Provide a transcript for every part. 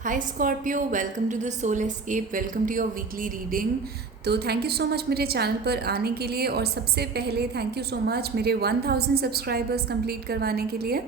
Hi Scorpio, welcome to the soul escape. Welcome to your weekly reading. तो thank you so much मेरे channel पर आने के लिए, और सबसे पहले थैंक यू सो मच मेरे 1000 सब्सक्राइबर्स कंप्लीट करवाने के लिए।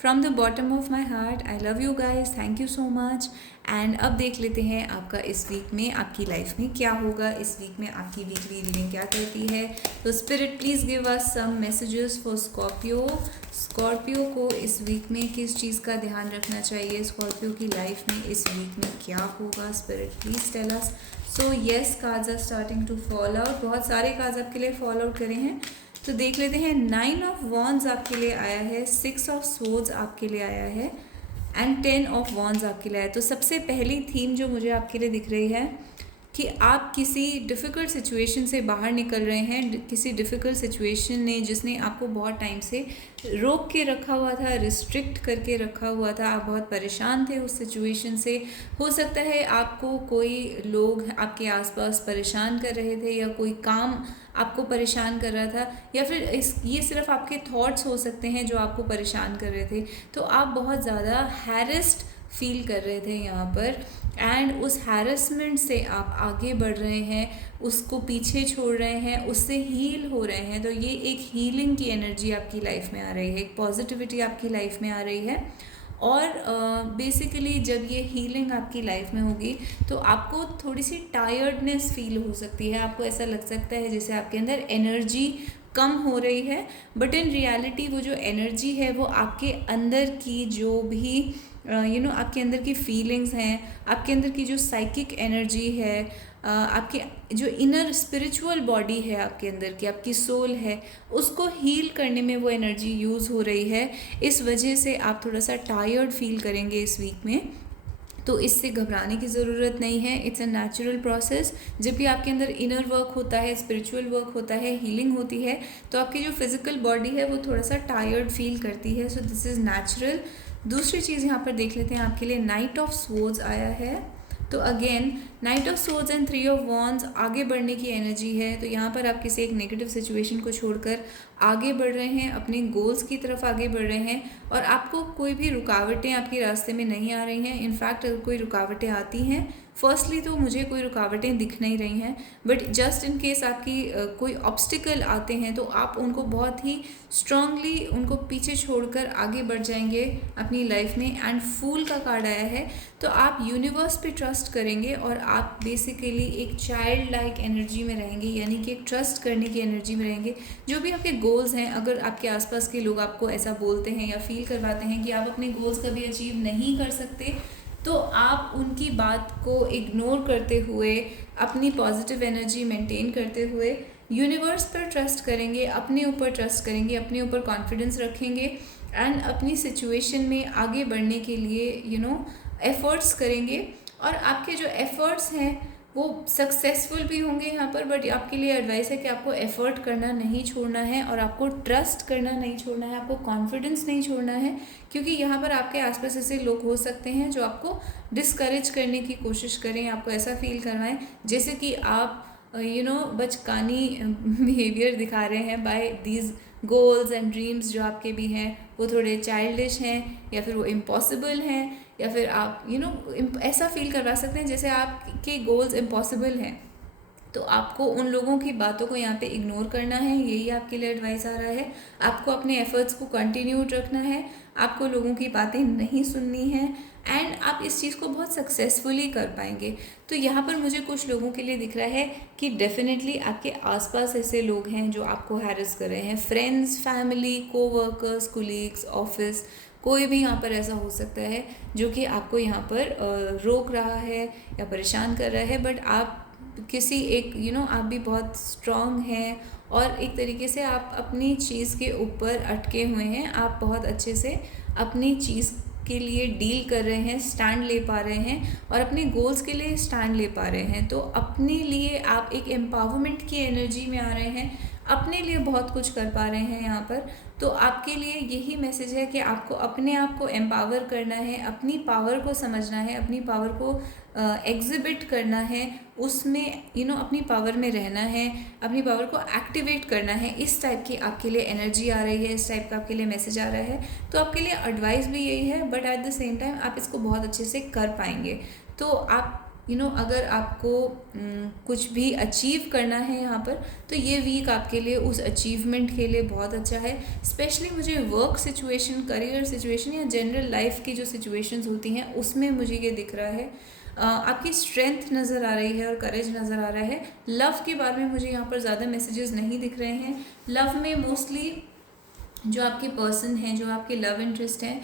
From the bottom of my heart I love you guys, thank you so much. And अब देख लेते हैं आपका इस वीक में आपकी लाइफ में क्या होगा। इस वीक में आपकी वीकली रीडिंग क्या कहती है। तो spirit please give us some messages for Scorpio. Scorpio को इस वीक में किस चीज़ का ध्यान रखना चाहिए, स्कॉर्पियो की लाइफ में इस वीक में क्या होगा। Spirit please tell us. So yes, cards are starting to fall out. बहुत सारे कार्ड्स आपके लिए फॉल आउट करे हैं, तो देख लेते हैं। 9 ऑफ वॉन्ड्स आपके लिए आया है, 6 ऑफ स्वॉर्ड्स आपके लिए आया है, एंड 10 ऑफ वॉन्ड्स आपके लिए आया है। तो सबसे पहली थीम जो मुझे आपके लिए दिख रही है कि आप किसी डिफ़िकल्ट सिचुएशन से बाहर निकल रहे हैं। किसी डिफ़िकल्ट सिचुएशन ने जिसने आपको बहुत टाइम से रोक के रखा हुआ था, रिस्ट्रिक्ट करके रखा हुआ था। आप बहुत परेशान थे उस सिचुएशन से। हो सकता है आपको कोई लोग आपके आसपास परेशान कर रहे थे, या कोई काम आपको परेशान कर रहा था, या फिर ये सिर्फ आपके थॉट्स हो सकते हैं जो आपको परेशान कर रहे थे। तो आप बहुत ज़्यादा हैरेस्ड फील कर रहे थे यहाँ पर, एंड उस हैरेसमेंट से आप आगे बढ़ रहे हैं, उसको पीछे छोड़ रहे हैं, उससे हील हो रहे हैं। तो ये एक हीलिंग की एनर्जी आपकी लाइफ में आ रही है, एक पॉजिटिविटी आपकी लाइफ में आ रही है। और बेसिकली जब ये हीलिंग आपकी लाइफ में होगी तो आपको थोड़ी सी टायर्डनेस फील हो सकती है। आपको ऐसा लग सकता है जैसे आपके अंदर एनर्जी कम हो रही है, बट इन रियलिटी वो जो एनर्जी है वो आपके अंदर की जो भी आपके अंदर की फीलिंग्स हैं, आपके अंदर की जो साइकिक एनर्जी है, आपके जो इनर स्पिरिचुअल बॉडी है आपके अंदर की, आपकी सोल है, उसको हील करने में वो एनर्जी यूज़ हो रही है। इस वजह से आप थोड़ा सा टायर्ड फील करेंगे इस वीक में। तो इससे घबराने की ज़रूरत नहीं है, इट्स अ नेचुरल प्रोसेस। जब भी आपके अंदर इनर वर्क होता है, स्पिरिचुअल वर्क होता है, हीलिंग होती है, तो आपकी जो फिजिकल बॉडी है वो थोड़ा सा टायर्ड फील करती है। So this is natural. दूसरी चीज़ यहाँ पर देख लेते हैं, आपके लिए नाइट ऑफ स्वॉर्ड्स आया है। तो again night of swords and 3 of wands आगे बढ़ने की एनर्जी है। तो यहाँ पर आप किसी एक नेगेटिव सिचुएशन को छोड़कर आगे बढ़ रहे हैं, अपने गोल्स की तरफ आगे बढ़ रहे हैं, और आपको कोई भी रुकावटें आपके रास्ते में नहीं आ रही हैं। इनफैक्ट अगर कोई रुकावटें आती हैं, फर्स्टली तो मुझे कोई रुकावटें दिख नहीं रही हैं, बट जस्ट इन केस आपकी कोई ऑब्स्टिकल आते हैं तो आप उनको बहुत ही स्ट्रांगली उनको पीछे छोड़कर आगे बढ़ जाएंगे अपनी लाइफ में। एंड फूल का कार्ड आया है, तो आप यूनिवर्स पे ट्रस्ट करेंगे और आप बेसिकली एक चाइल्ड लाइक एनर्जी में रहेंगे, यानी कि एक ट्रस्ट करने की एनर्जी में रहेंगे। जो भी आपके गोल्स हैं, अगर आपके आसपास के लोग आपको ऐसा बोलते हैं या फील करवाते हैं कि आप अपने गोल्स कभी अचीव नहीं कर सकते, तो आप उनकी बात को इग्नोर करते हुए, अपनी पॉजिटिव एनर्जी मेंटेन करते हुए यूनिवर्स पर ट्रस्ट करेंगे, अपने ऊपर ट्रस्ट करेंगे, अपने ऊपर कॉन्फिडेंस रखेंगे, एंड अपनी सिचुएशन में आगे बढ़ने के लिए एफ़र्ट्स करेंगे। और आपके जो एफ़र्ट्स हैं वो सक्सेसफुल भी होंगे यहाँ पर, बट आपके लिए एडवाइस है कि आपको एफ़र्ट करना नहीं छोड़ना है, और आपको ट्रस्ट करना नहीं छोड़ना है, आपको कॉन्फिडेंस नहीं छोड़ना है, क्योंकि यहाँ पर आपके आसपास ऐसे लोग हो सकते हैं जो आपको डिस्करेज करने की कोशिश करें, आपको ऐसा फील करवाएं जैसे कि आप बचकानी बिहेवियर दिखा रहे हैं by these goals and dreams जो आपके भी हैं, वो थोड़े चाइल्डिश हैं, या फिर वो इम्पॉसिबल हैं, या फिर आप ऐसा फील करवा सकते हैं जैसे आपके गोल्स इम्पॉसिबल हैं। तो आपको उन लोगों की बातों को यहाँ पे इग्नोर करना है, यही आपके लिए एडवाइस आ रहा है। आपको अपने एफर्ट्स को कंटिन्यूड रखना है, आपको लोगों की बातें नहीं सुननी है, एंड आप इस चीज़ को बहुत सक्सेसफुली कर पाएंगे। तो यहाँ पर मुझे कुछ लोगों के लिए दिख रहा है कि डेफिनेटली आपके आसपास ऐसे लोग हैं जो आपको हैरेस कर रहे हैं, friends, family, coworkers, colleagues, office, कोई भी यहाँ पर ऐसा हो सकता है जो कि आपको यहाँ पर रोक रहा है या परेशान कर रहा है। बट आप किसी एक आप भी बहुत स्ट्रांग हैं, और एक तरीके से आप अपनी चीज़ के ऊपर अटके हुए हैं। आप बहुत अच्छे से अपनी चीज़ के लिए डील कर रहे हैं, स्टैंड ले पा रहे हैं, और अपने गोल्स के लिए स्टैंड ले पा रहे हैं। तो अपने लिए आप एक एम्पावरमेंट की एनर्जी में आ रहे हैं, अपने लिए बहुत कुछ कर पा रहे हैं यहाँ पर। तो आपके लिए यही मैसेज है कि आपको अपने आप को एम्पावर करना है, अपनी पावर को समझना है, अपनी पावर को एग्जिबिट करना है, उसमें अपनी पावर में रहना है, अपनी पावर को एक्टिवेट करना है। इस टाइप की आपके लिए एनर्जी आ रही है, इस टाइप का आपके लिए मैसेज आ रहा है। तो आपके लिए एडवाइस भी यही है, but at the same time आप इसको बहुत अच्छे से कर पाएंगे। तो आप अगर आपको कुछ भी अचीव करना है यहाँ पर, तो ये वीक आपके लिए उस अचीवमेंट के लिए बहुत अच्छा है। स्पेशली मुझे वर्क सिचुएशन, करियर सिचुएशन या जनरल लाइफ की जो सिचुएशंस होती हैं उसमें मुझे ये दिख रहा है। आपकी स्ट्रेंथ नज़र आ रही है और करेज नज़र आ रहा है। लव के बारे में मुझे यहाँ पर ज़्यादा मैसेजेस नहीं दिख रहे हैं। लव में मोस्टली जो आपके पर्सन हैं, जो आपके लव इंटरेस्ट हैं,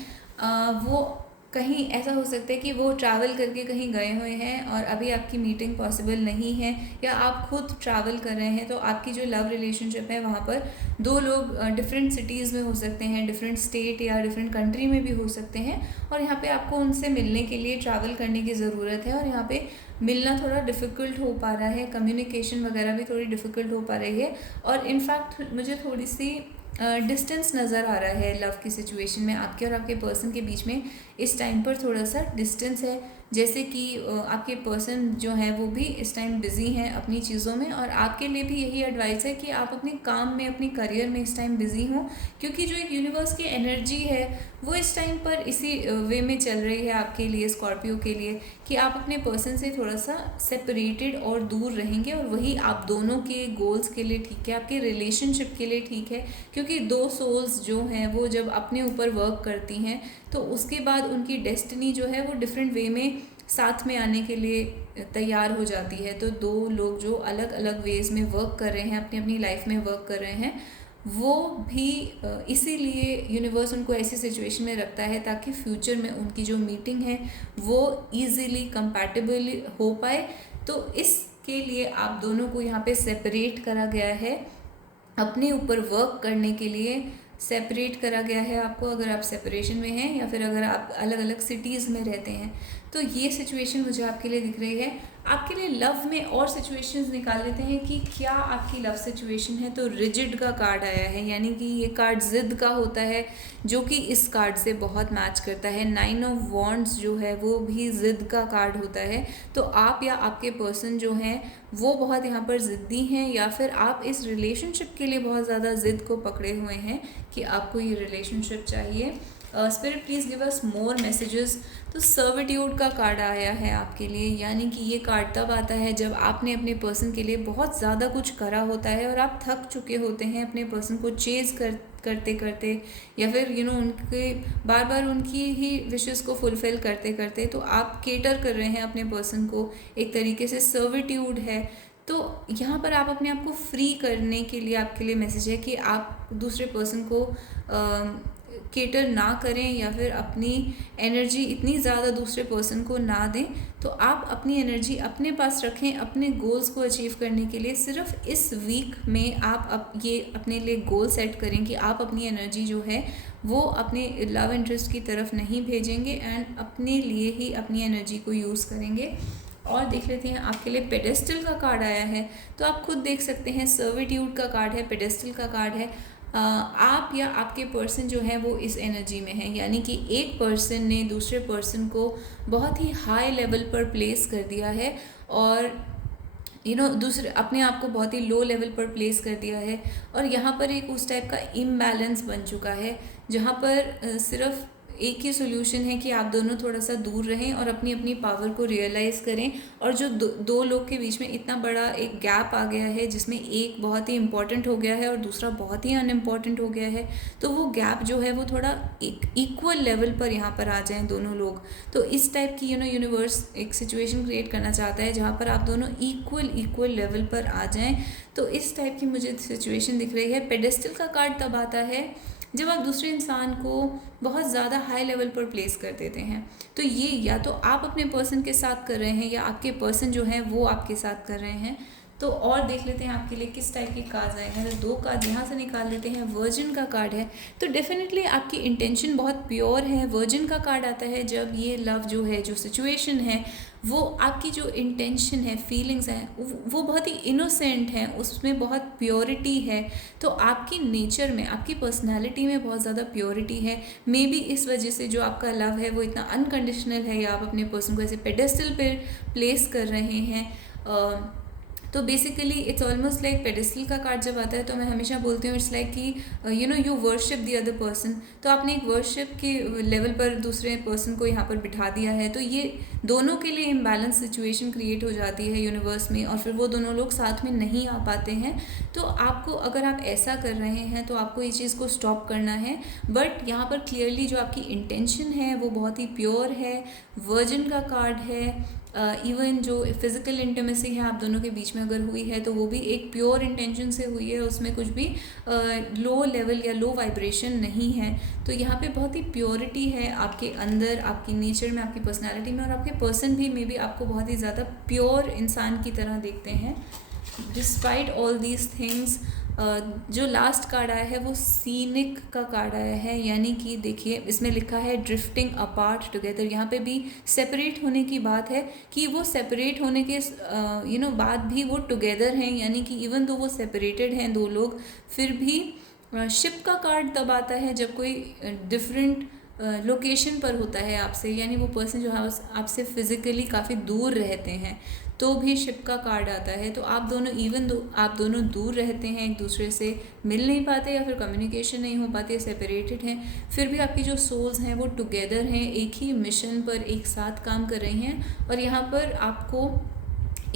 वो कहीं ऐसा हो सकता है कि वो ट्रैवल करके कहीं गए हुए हैं और अभी आपकी मीटिंग पॉसिबल नहीं है, या आप खुद ट्रैवल कर रहे हैं। तो आपकी जो लव रिलेशनशिप है वहाँ पर दो लोग डिफरेंट सिटीज़ में हो सकते हैं, डिफरेंट स्टेट या डिफरेंट कंट्री में भी हो सकते हैं, और यहाँ पे आपको उनसे मिलने के लिए ट्रैवल करने की ज़रूरत है। और यहाँ पे मिलना थोड़ा डिफ़िकल्ट हो पा रहा है, कम्युनिकेशन वगैरह भी थोड़ी डिफ़िकल्ट हो पा रही है। और इनफैक्ट मुझे थोड़ी सी डिस्टेंस नज़र आ रहा है लव की सिचुएशन में। आपके और आपके पर्सन के बीच में इस टाइम पर थोड़ा सा डिस्टेंस है, जैसे कि आपके पर्सन जो है वो भी इस टाइम बिज़ी हैं अपनी चीज़ों में, और आपके लिए भी यही एडवाइस है कि आप अपने काम में, अपने करियर में इस टाइम बिज़ी हों, क्योंकि जो एक यूनिवर्स की एनर्जी है वो इस टाइम पर इसी वे में चल रही है आपके लिए, स्कॉर्पियो के लिए, कि आप अपने पर्सन से थोड़ा सा सेपरेटेड और दूर रहेंगे, और वही आप दोनों के गोल्स के लिए ठीक है, आपके रिलेशनशिप के लिए ठीक है। क्योंकि दो सोल्स जो हैं वो जब अपने ऊपर वर्क करती हैं तो उसके बाद उनकी डेस्टिनी जो है वो डिफरेंट वे में साथ में आने के लिए तैयार हो जाती है। तो दो लोग जो अलग अलग वेज़ में वर्क कर रहे हैं, अपनी अपनी लाइफ में वर्क कर रहे हैं, वो भी इसीलिए यूनिवर्स उनको ऐसी सिचुएशन में रखता है ताकि फ्यूचर में उनकी जो मीटिंग है वो इजीली कंपैटिबल हो पाए। तो इसके लिए आप दोनों को यहाँ पे सेपरेट करा गया है, अपने ऊपर वर्क करने के लिए सेपरेट करा गया है आपको, अगर आप सेपरेशन में हैं या फिर अगर आप अलग अलग सिटीज़ में रहते हैं। तो ये सिचुएशन मुझे आपके लिए दिख रही है। आपके लिए लव में और सिचुएशंस निकाल लेते हैं कि क्या आपकी लव सिचुएशन है। तो रिजिड का कार्ड आया है, यानी कि ये कार्ड ज़िद का होता है, जो कि इस कार्ड से बहुत मैच करता है। 9 ऑफ वॉन्ड्स जो है वो भी ज़िद का कार्ड होता है। तो आप या आपके पर्सन जो हैं वो बहुत यहाँ पर ज़िद्दी हैं, या फिर आप इस रिलेशनशिप के लिए बहुत ज़्यादा ज़िद को पकड़े हुए हैं कि आपको ये रिलेशनशिप चाहिए। Spirit please give us more messages. तो सर्विट्यूड का कार्ड आया है आपके लिए, यानी कि ये कार्ड तब आता है जब आपने अपने पर्सन के लिए बहुत ज़्यादा कुछ करा होता है और आप थक चुके होते हैं अपने पर्सन को चेज़ करते करते, या फिर उनके बार बार उनकी ही विशेस को फुलफ़िल करते करते। तो आप केटर कर रहे हैं अपने पर्सन को, एक तरीके से सर्विट्यूड है। तो यहाँ पर आप अपने आप को फ्री करने के लिए, आपके लिए मैसेज है कि आप दूसरे पर्सन को केटर ना करें, या फिर अपनी एनर्जी इतनी ज़्यादा दूसरे पर्सन को ना दें। तो आप अपनी एनर्जी अपने पास रखें, अपने गोल्स को अचीव करने के लिए। सिर्फ इस वीक में आप ये अपने लिए गोल सेट करें कि आप अपनी एनर्जी जो है वो अपने लव इंटरेस्ट की तरफ नहीं भेजेंगे, एंड अपने लिए ही अपनी एनर्जी को यूज़ करेंगे। और देख लेते हैं आपके लिए पेडेस्टल का कार्ड आया है। तो आप खुद देख सकते हैं, सर्विट्यूड का कार्ड है, पेडेस्टल का कार्ड है। आप या आपके पर्सन जो है वो इस एनर्जी में है, यानी कि एक पर्सन ने दूसरे पर्सन को बहुत ही हाई लेवल पर प्लेस कर दिया है, और दूसरे अपने आप को बहुत ही लो लेवल पर प्लेस कर दिया है। और यहाँ पर एक उस टाइप का इम्बैलेंस बन चुका है, जहाँ पर सिर्फ एक ही सोल्यूशन है कि आप दोनों थोड़ा सा दूर रहें और अपनी अपनी पावर को रियलाइज़ करें। और जो दो लोग के बीच में इतना बड़ा एक गैप आ गया है, जिसमें एक बहुत ही इम्पॉर्टेंट हो गया है और दूसरा बहुत ही अनइम्पॉर्टेंट हो गया है, तो वो गैप जो है वो थोड़ा एक इक्वल लेवल पर यहाँ पर आ जाएं दोनों लोग। तो इस टाइप की यूनिवर्स एक सिचुएशन क्रिएट करना चाहता है जहाँ पर आप दोनों इक्वल लेवल पर आ जाएं। तो इस टाइप की मुझे सिचुएशन दिख रही है। पेडेस्टल का कार्ड तब आता है जब आप दूसरे इंसान को बहुत ज़्यादा हाई लेवल पर प्लेस कर देते हैं। तो ये या तो आप अपने पर्सन के साथ कर रहे हैं, या आपके पर्सन जो हैं वो आपके साथ कर रहे हैं। तो और देख लेते हैं आपके लिए किस टाइप के कार्ड्स आए हैं। तो 2 कार्ड यहाँ से निकाल लेते हैं। वर्जिन का कार्ड है, तो डेफिनेटली आपकी इंटेंशन बहुत प्योर है। वर्जिन का कार्ड आता है जब ये लव जो है, जो सिचुएशन है, वो आपकी जो इंटेंशन है, फीलिंग्स हैं, वो बहुत ही इनोसेंट हैं, उसमें बहुत प्योरिटी है। तो आपकी नेचर में, आपकी पर्सनालिटी में बहुत ज़्यादा प्योरिटी है। मे बी इस वजह से जो आपका लव है वो इतना अनकंडीशनल है, या आप अपने पर्सन को ऐसे पेडेस्टल पे प्लेस कर रहे हैं। तो basically it's almost like pedestal का कार्ड जब आता है तो मैं हमेशा बोलती हूँ इट्स लाइक कि you worship the other person. तो आपने एक वर्शिप के लेवल पर दूसरे पर्सन को यहाँ पर बिठा दिया है, तो ये दोनों के लिए इम्बैलेंस सिचुएशन क्रिएट हो जाती है यूनिवर्स में, और फिर वो दोनों लोग साथ में नहीं आ पाते हैं। तो आपको, अगर आप ऐसा कर रहे हैं तो आपको ये चीज़ को स्टॉप करना है। बट यहाँ पर क्लियरली जो आपकी इंटेंशन है वो बहुत ही प्योर है। वर्जिन का कार्ड है। इवन जो फिज़िकल इंटीमेसी है आप दोनों के बीच में अगर हुई है तो वो भी एक प्योर इंटेंशन से हुई है, उसमें कुछ भी लो लेवल या लो वाइब्रेशन नहीं है। तो यहाँ पे बहुत ही प्योरिटी है आपके अंदर, आपकी नेचर में, आपकी पर्सनालिटी में, और आपके पर्सन भी मे बी आपको बहुत ही ज़्यादा प्योर इंसान की तरह देखते हैं डिस्पाइट ऑल दीज थिंग्स। जो लास्ट कार्ड आया है वो सीनिक का कार्ड आया है, यानी कि देखिए इसमें लिखा है ड्रिफ्टिंग अपार्ट टुगेदर। यहाँ पे भी सेपरेट होने की बात है कि वो सेपरेट होने के बाद भी वो टुगेदर हैं, यानी कि इवन दो वो सेपरेटेड हैं 2 लोग, फिर भी शिप का कार्ड तब आता है जब कोई डिफरेंट लोकेशन पर होता है आपसे, यानी वो पर्सन जो है आपसे फिज़िकली काफ़ी दूर रहते हैं, तो भी शिप का कार्ड आता है। तो आप दोनों, इवन दो आप दोनों दूर रहते हैं, एक दूसरे से मिल नहीं पाते या फिर कम्युनिकेशन नहीं हो पाती है, सेपरेटेड हैं, फिर भी आपकी जो सोल्स हैं वो टुगेदर हैं, एक ही मिशन पर एक साथ काम कर रही हैं। और यहाँ पर आपको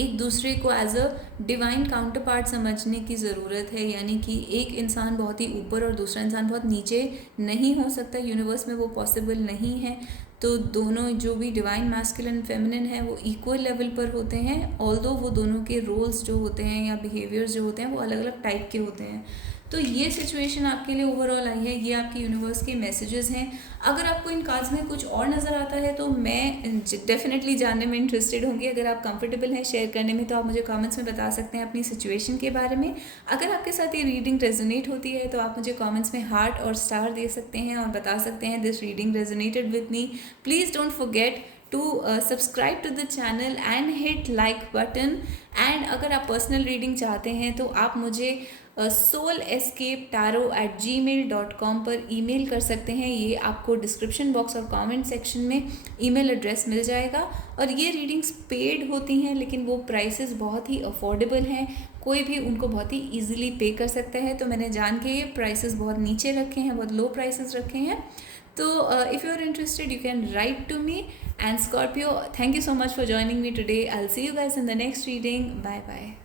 एक दूसरे को as a divine counterpart समझने की ज़रूरत है, यानी कि एक इंसान बहुत ही ऊपर और दूसरा इंसान बहुत नीचे नहीं हो सकता, यूनिवर्स में वो पॉसिबल नहीं है। तो दोनों जो भी डिवाइन मैस्कुलिन फेमिनिन है वो इक्वल लेवल पर होते हैं, ऑल्दो वो दोनों के रोल्स जो होते हैं या बिहेवियर्स जो होते हैं वो अलग अलग टाइप के होते हैं। तो ये सिचुएशन आपके लिए ओवरऑल आई है, ये आपके यूनिवर्स के मैसेजेस हैं। अगर आपको इन कार्ड्स में कुछ और नज़र आता है तो मैं डेफिनेटली जानने में इंटरेस्टेड होंगी। अगर आप कंफर्टेबल हैं शेयर करने में तो आप मुझे कमेंट्स में बता सकते हैं अपनी सिचुएशन के बारे में। अगर आपके साथ ये रीडिंग रेजोनेट होती है तो आप मुझे कमेंट्स में हार्ट और स्टार दे सकते हैं और बता सकते हैं this reading resonated with me. Please don't forget to subscribe to the channel and hit like button। And अगर आप पर्सनल रीडिंग चाहते हैं तो आप मुझे soulescapetarot@gmail.com पर ईमेल कर सकते हैं। ये आपको डिस्क्रिप्शन बॉक्स और कमेंट सेक्शन में ईमेल एड्रेस मिल जाएगा। और ये रीडिंग्स पेड होती हैं लेकिन वो प्राइसेस बहुत ही अफोर्डेबल हैं, कोई भी उनको बहुत ही ईजिली पे कर सकता है। तो मैंने जान के ये प्राइसेस बहुत नीचे रखे हैं, बहुत लो प्राइसेस रखे हैं। तो if you are interested you can write to me। and Scorpio, thank you so much for joining me today। I'll see you guys in the next reading। Bye bye।